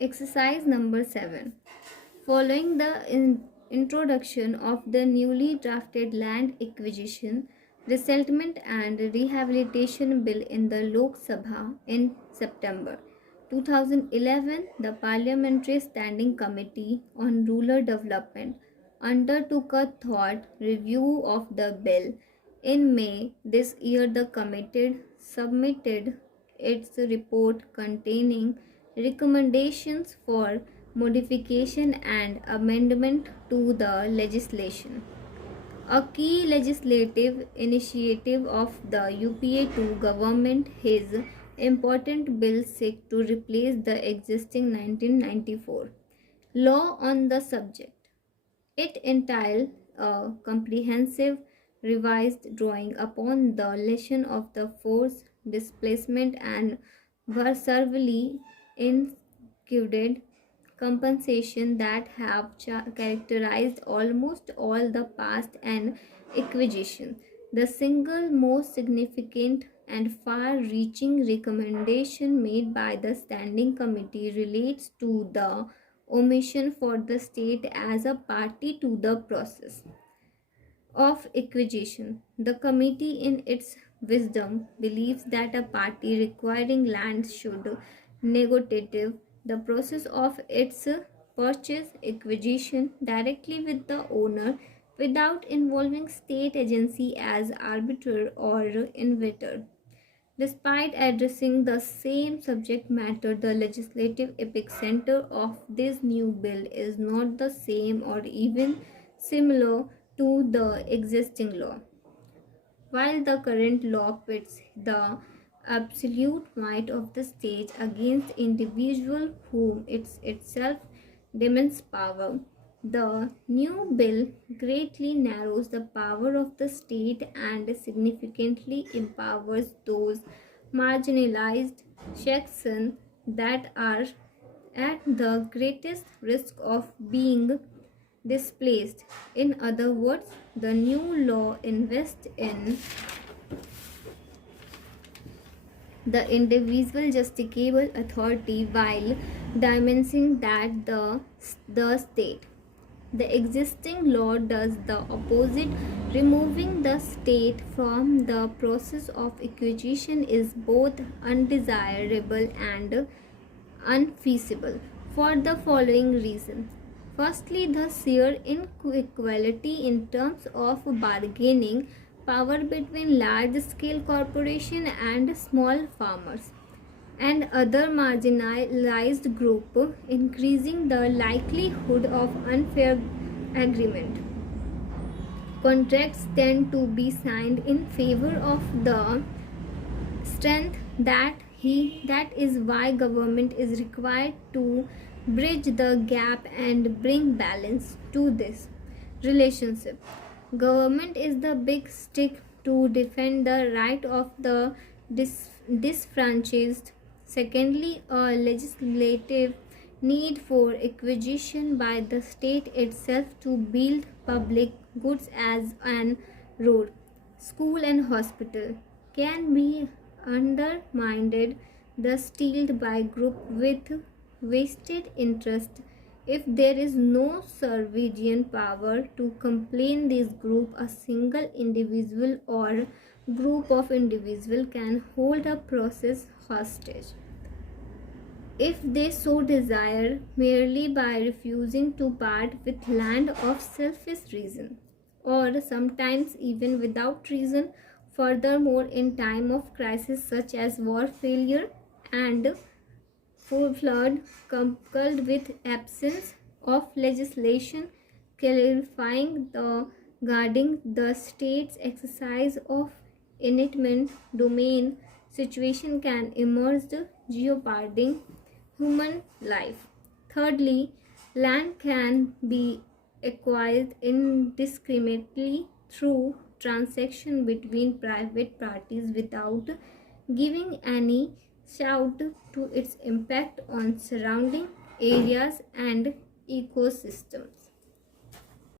Exercise number 7. Following the introduction of the newly drafted Land Acquisition, Resettlement and Rehabilitation Bill in the Lok Sabha in September 2011, the Parliamentary Standing Committee on Rural Development undertook a thought review of the bill. In May this year, the committee submitted its report containing recommendations for modification and amendment to the legislation. A key legislative initiative of the UPA 2 government is important bill seek to replace the existing 1994 law on the subject. It entails a comprehensive revised drawing upon the lesson of the force displacement and severely included compensation that have characterized almost all the past and acquisition. The single most significant and far-reaching recommendation made by the Standing Committee relates to the omission for the state as a party to the process of acquisition. The committee, in its wisdom, believes that a party requiring land should negotiate the process of its purchase acquisition directly with the owner without involving state agency as arbiter or innovator. Despite addressing the same subject matter, the legislative epicenter of this new bill is not the same or even similar to the existing law. While the current law pits the absolute might of the state against individual whom it itself demands power, the new bill greatly narrows the power of the state and significantly empowers those marginalized sections that are at the greatest risk of being displaced. In other words, the new law invests in the individual justiciable authority while diminishing that the state. The existing law does the opposite. Removing the state from the process of acquisition is both undesirable and unfeasible for the following reasons. Firstly, the sheer inequality in terms of bargaining power between large-scale corporations and small farmers and other marginalized groups, increasing the likelihood of unfair agreement. Contracts tend to be signed in favor of the strength that is why government is required to bridge the gap and bring balance to this relationship. Government is the big stick to defend the right of the disfranchised. Secondly, a legislative need for acquisition by the state itself to build public goods as an road, school and hospital can be undermined the steeled by group with vested interest. If there is no surveillance power to complain this group, a single individual or group of individuals can hold a process hostage if they so desire, merely by refusing to part with land of selfish reason, or sometimes even without reason. Furthermore, in time of crisis such as war, failure, and flood, coupled with absence of legislation clarifying the guarding the state's exercise of eminent domain, situation can emerge jeoparding human life. Thirdly, land can be acquired indiscriminately through transaction between private parties without giving any thought to its impact on surrounding areas and ecosystem.